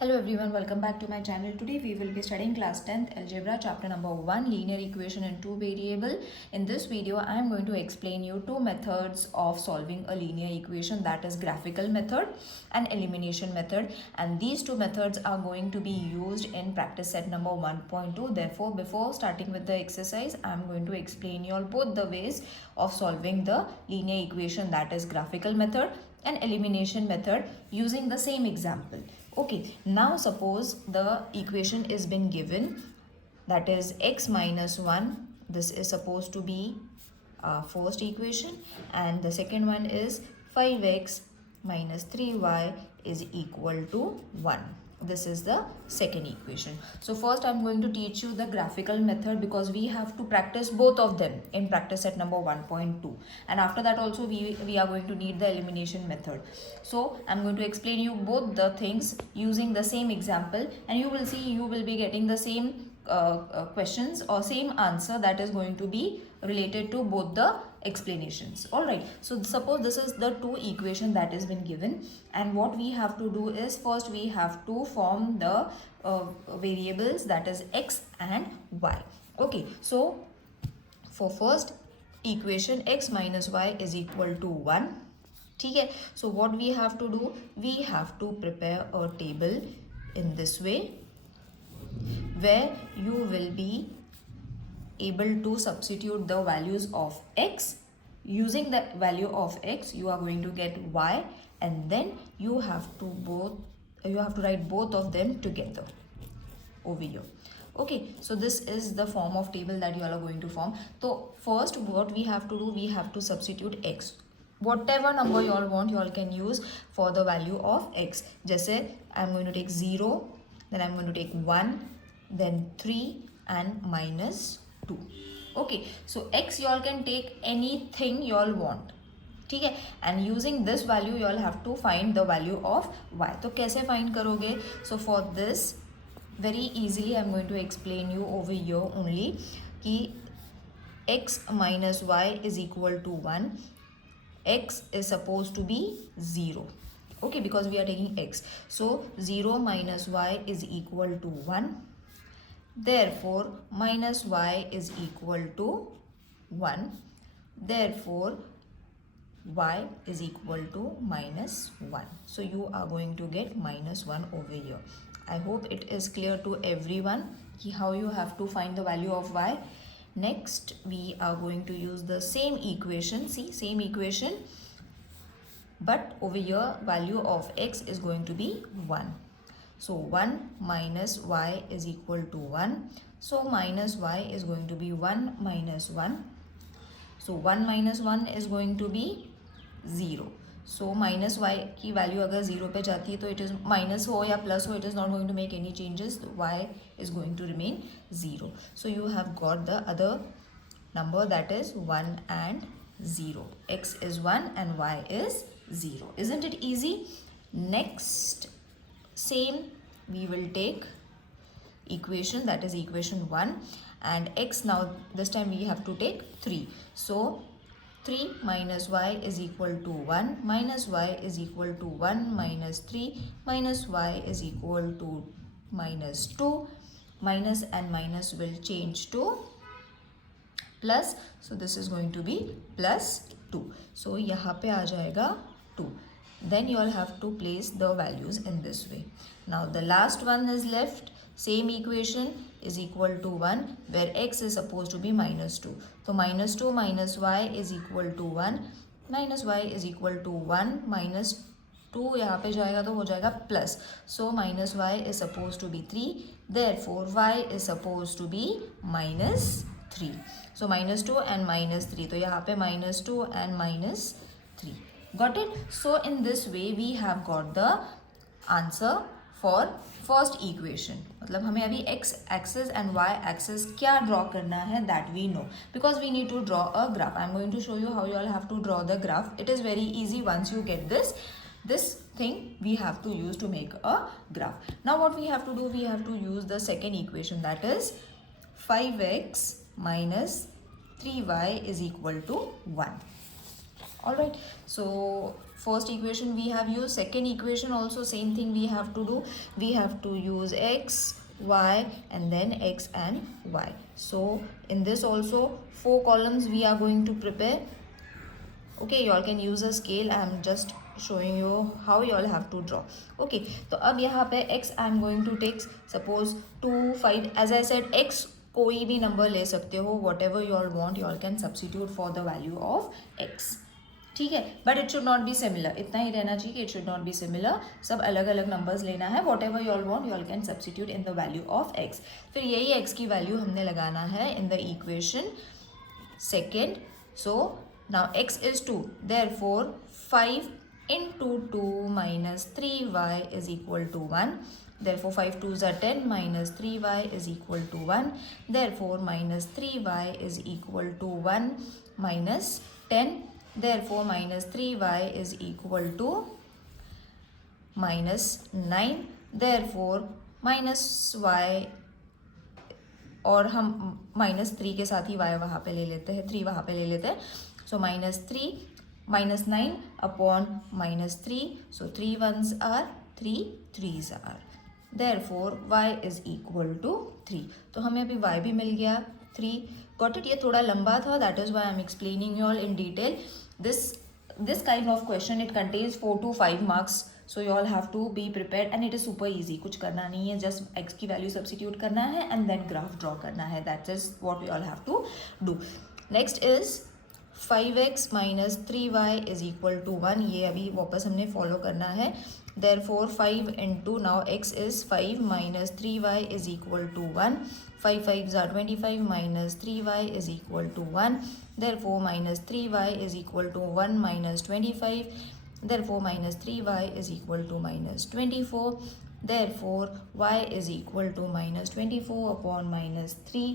Hello everyone, welcome back to my channel. Today we will be studying class 10th Algebra chapter number 1 linear equation in two variable. In this video I am going to explain you two methods of solving a linear equation, that is graphical method and elimination method, and these two methods are going to be used in practice set number 1.2. Therefore, before starting with the exercise I am going to explain you all both the ways of solving the linear equation, that is graphical method and elimination method, using the same example. Okay, now suppose the equation is been given, that is x minus 1. This is supposed to be our first equation, and the second one is 5x minus 3y is equal to 1. This is the second equation. So first I'm going to teach you the graphical method, because we have to practice both of them in practice set number 1.2, and after that also we are going to need the elimination method. So I'm going to explain you both the things using the same example, and you will see you will be getting the same questions or same answer that is going to be related to both the explanations. All right, so suppose this is the two equation that has been given, and what we have to do is first we have to form the variables, that is x and y. Okay, so for first equation x minus y is equal to 1. Okay, so what we have to do, we have to prepare a table in this way where you will be able to substitute the values of x. Using the value of x you are going to get y, and then you have to write both of them together over here. Okay, so this is the form of table that you all are going to form. So first what we have to do, we have to substitute x. Whatever number you all want, you all can use for the value of x. Just say I'm going to take 0, then I'm going to take 1, then 3 and minus 2. Okay, so x you all can take anything you all want. Okay, and using this value you all have to find the value of y. So kaise find karoge? So for this, very easily I'm going to explain you over here only ki x minus y is equal to 1. X is supposed to be 0. Okay, because we are taking x. So 0 minus y is equal to 1. Therefore, minus y is equal to 1. Therefore, y is equal to minus 1. So you are going to get minus 1 over here. I hope it is clear to everyone how you have to find the value of y. Next, we are going to use the same equation. See, same equation, but over here value of x is going to be 1. So 1 minus y is equal to 1. So minus y is going to be 1 minus 1. So 1 minus 1 is going to be 0. So minus y की value अगर 0 पे जाती है तो it is minus हो या plus हो, it is not going to make any changes. Y is going to remain 0. So you have got the other number, that is 1 and 0. X is 1 and y is 0. Isn't it easy? Next, same we will take equation, that is equation 1, and x, now this time we have to take 3. So 3 minus y is equal to 1, minus y is equal to 1 minus 3, minus y is equal to minus 2. Minus and minus will change to plus, so this is going to be plus 2. So यहाँ पे आ जाएगा 2. Then you all have to place the values in this way. Now the last one is left. Same equation is equal to 1, where x is supposed to be minus 2. So minus 2 minus y is equal to 1. Minus y is equal to 1. Minus 2 यहाँ पे जाएगा तो हो जाएगा plus. So minus y is supposed to be 3. Therefore y is supposed to be minus 3. So minus 2 and minus 3. तो यहाँ पे minus 2 and minus 3. Got it? So in this way we have got the answer for first equation. मतलब हमें अभी x axis and y axis क्या draw करना है, that we know, because we need to draw a graph. I'm going to show you how you all have to draw the graph. It is very easy. Once you get this thing we have to use to make a graph. Now what we have to do, we have to use the second equation, that is 5x minus 3y is equal to 1. All right, so first equation we have used, second equation also same thing we have to do. We have to use x, y, and then x and y. So in this also 4 columns we are going to prepare. Okay, you all can use a scale. I am just showing you how you all have to draw. Okay, तो अब यहाँ पे x I am going to take suppose 2, 5. As I said, x कोई भी number ले सकते हो, whatever you all want you all can substitute for the value of x. ठीक है, but it should not be similar. इतना ही रहना चाहिए कि it should not be similar. सब अलग अलग नंबर्स लेना है. What ever you all want you all can substitute in the value of x. फिर यही एक्स की वैल्यू हमने लगाना है in the equation second. So now x is 2, therefore 5 into 2 minus 3y is equal to 1. Therefore 5 2s are 10 minus 3y is equal to 1. Therefore minus 3y is equal to 1 minus 10. Therefore minus 3y is equal to minus 9. Therefore minus y, और हम minus 3 के साथ ही y वहाँ पे ले लेते हैं, 3 वहाँ पे ले लेते हैं. So minus 3 minus 9 upon minus 3. So 3 1s are 3 3s are. Therefore y is equal to 3. तो हमें अभी y भी मिल गया 3. Got it? ये थोड़ा लंबा था, that is why I am explaining you all in detail. This kind of question it contains 4 to 5 marks, so you all have to be prepared and it is super easy. कुछ करना नहीं है, just x की value substitute करना है and then graph draw करना है. That is what we all have to do. Next is 5x minus 3y is equal to 1. ये अभी वापस हमने follow करना है. Therefore 5 into now x is 5 minus 3y is equal to 1. 5 5s are 25 minus 3y is equal to 1. Therefore minus 3y is equal to 1 minus 25. Therefore minus 3y is equal to minus 24. Therefore y is equal to minus 24 upon minus 3.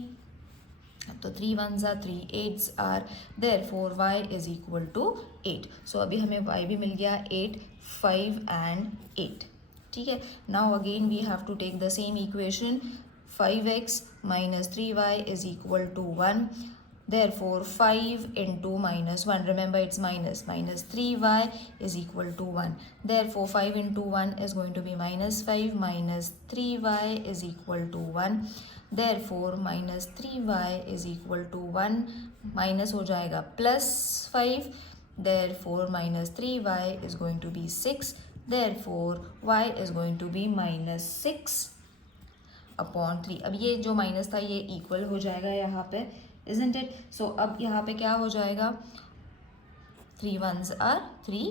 तो 3 1s are 3 8s are. Therefore y is equal to 8. So अभी हमें y भी मिल गया 8, 5 and 8. ठीक है. Now again we have to take the same equation. 5x minus 3y is equal to 1. Therefore 5 into minus 1, remember it's minus 3y is equal to 1. Therefore 5 into 1 is going to be minus 5 minus 3y is equal to 1. Therefore minus 3y is equal to 1, minus हो जाएगा plus 5. Therefore minus 3y is going to be 6. Therefore y is going to be minus 6 upon 3. अब ये जो minus था ये equal हो जाएगा यहाँ पे, isn't it? So अब यहाँ पे क्या हो जाएगा, 3 1s are 3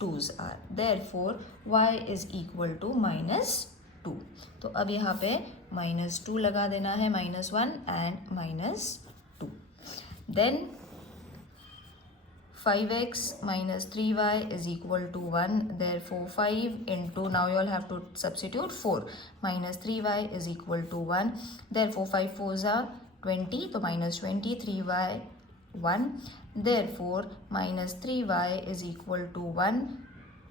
2s are. Therefore y is equal to minus 2. तो अब यहाँ पे minus 2 लगा देना है, minus 1 and minus 2. Then 5x minus 3y is equal to 1. Therefore 5 into, now you all have to substitute 4, minus 3y is equal to 1. Therefore 5 4s are 20, so minus 20, 3y 1. Therefore minus 3y is equal to 1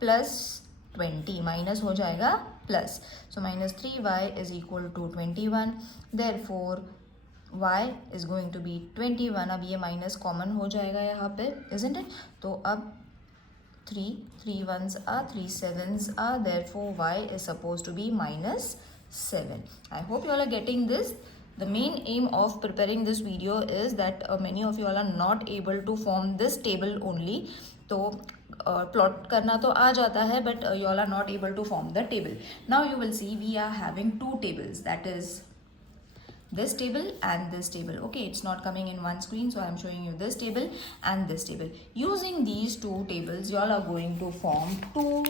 plus 20, minus हो जाएगा plus. So minus 3y is equal to 21. Therefore y is going to be 21. अब ये minus common हो जाएगा यहाँ पे, isn't it? तो अब 3 1s are 3 7s are. Therefore y is supposed to be minus 7. I hope you all are getting this. The main aim of preparing this video is that many of you all are not able to form this table only. तो plot करना तो आ जाता है, but you all are not able to form the table. Now you will see we are having two tables, that is this table and this table. Okay, it's not coming in one screen, so I am showing you this table and this table. Using these two tables, you all are going to form two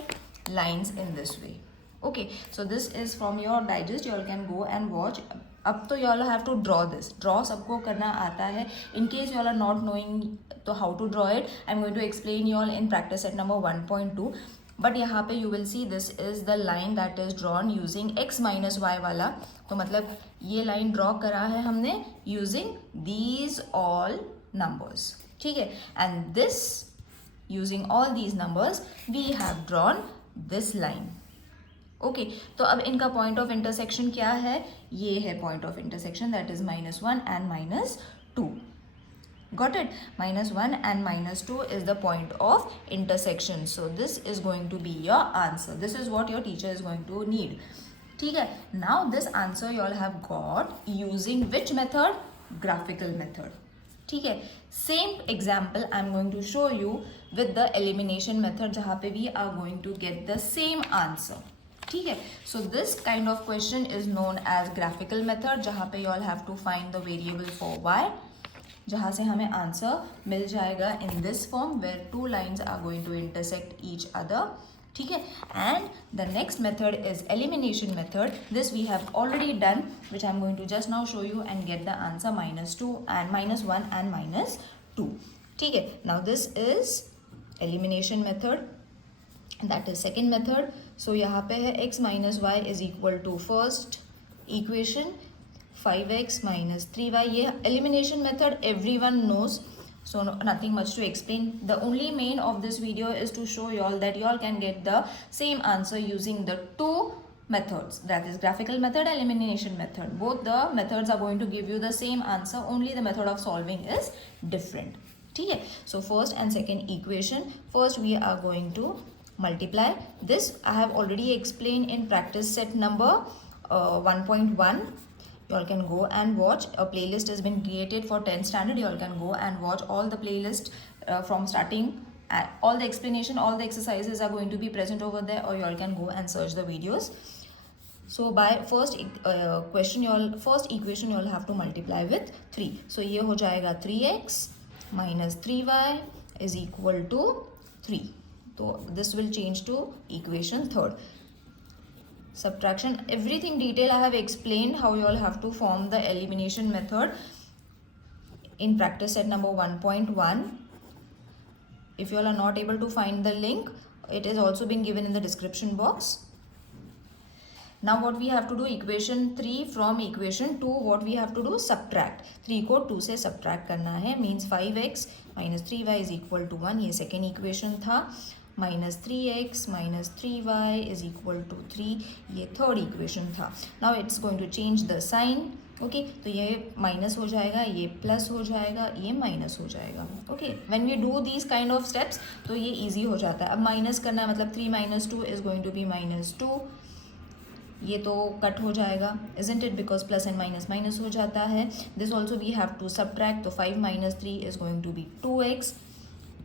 lines in this way. Okay, so this is from your digest. You all can go and watch. अब तो you all have to draw this. Draw सबको करना आता है. In case you all are not knowing तो how to draw it, I am going to explain you all in practice set number 1.2. But यहाँ पे you will see this is the line that is drawn using x minus y वाला. तो मतलब ये line draw करा है हमने using these all numbers. ठीक है, and this using all these numbers we have drawn this line. Okay, तो अब इनका पॉइंट ऑफ इंटरसेक्शन क्या है, ये है point of intersection, that is -1 and -2. Got it? -1 and -2 is the point of intersection. So this is going to be your answer. This is what your teacher is going to need. ठीक है? Now this answer you all have got using which method? Graphical method. ठीक है? Same example I am going to show you with the elimination method जहाँ पे we are going to get the same answer. ठीक है? So this kind of question is known as graphical method जहाँ पे you all have to find the variable for y, जहाँ से हमें answer मिल जाएगा in this form where two lines are going to intersect each other. ठीक है? And the next method is elimination method. This we have already done, which I am going to just now show you and get the answer -2 and -1 and -2. ठीक है? Now this is elimination method. That is second method. So यहाँ पे है x minus y is equal to first equation 5x minus 3y. ये elimination method everyone knows, so nothing much to explain. The only main of this video is to show you all that you all can get the same answer using the two methods, that is graphical method, elimination method. Both the methods are going to give you the same answer, only the method of solving is different. ठीक है? So first and second equation, first we are going to multiply. This I have already explained in practice set number 1.1. You all can go and watch. A playlist has been created for 10th standard. You all can go and watch all the playlist from starting. All the explanation, all the exercises are going to be present over there, or you all can go and search the videos. So by first question, you all first equation you all have to multiply with 3. So ये हो जाएगा 3x minus 3y is equal to 3. So this will change to equation third. Subtraction, everything detail I have explained how you all have to form the elimination method in practice set number 1.1. If you all are not able to find the link, it is also been given in the description box. Now what we have to do, equation 3 from equation 2, what we have to do, subtract. 3 को 2 से subtract करना है, means 5x minus 3y is equal to 1. ये second equation था. minus 3x minus 3y is equal to 3, ये third equation था. Now it's going to change the sign. Okay, तो ये minus हो जाएगा, ये plus हो जाएगा, ये minus हो जाएगा. Okay, when we do these kind of steps, तो ये easy हो जाता है. अब minus करना है, मतलब 3 minus 2 is going to be -2. ये तो कट हो जाएगा, isn't it? Because plus and minus minus हो जाता है. This also we have to subtract. तो 5 minus 3 is going to be 2x.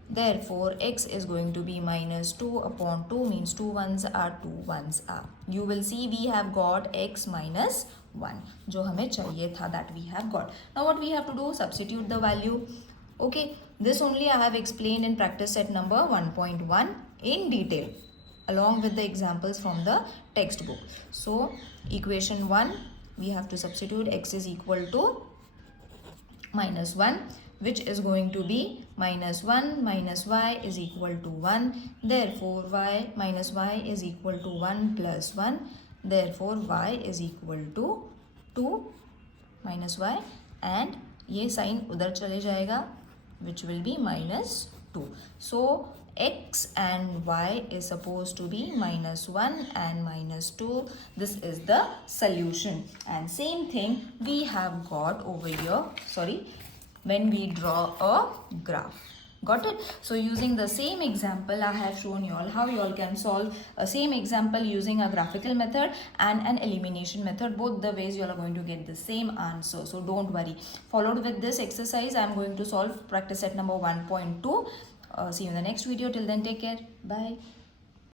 Therefore x is going to be -2 upon 2, means 2 ones are 2 ones are. You will see we have got x minus 1 जो हमें चाहिए था, that we have got. Now what we have to do, substitute the value. Okay, this only I have explained in practice set number 1.1 in detail along with the examples from the textbook. So equation 1 we have to substitute. X is equal to -1, which is going to be -1 minus y is equal to 1. Therefore y minus y is equal to 1 plus 1. Therefore y is equal to 2 minus y, and ये sign उधर चले जाएगा, which will be -2. So x and y is supposed to be -1 and -2. This is the solution, and same thing we have got over here, when we draw a graph. Got it? So using the same example, I have shown you all how you all can solve a same example using a graphical method and an elimination method. Both the ways you all are going to get the same answer. So don't worry. Followed with this exercise, I am going to solve practice set number 1.2. See you in the next video. Till then, take care. Bye.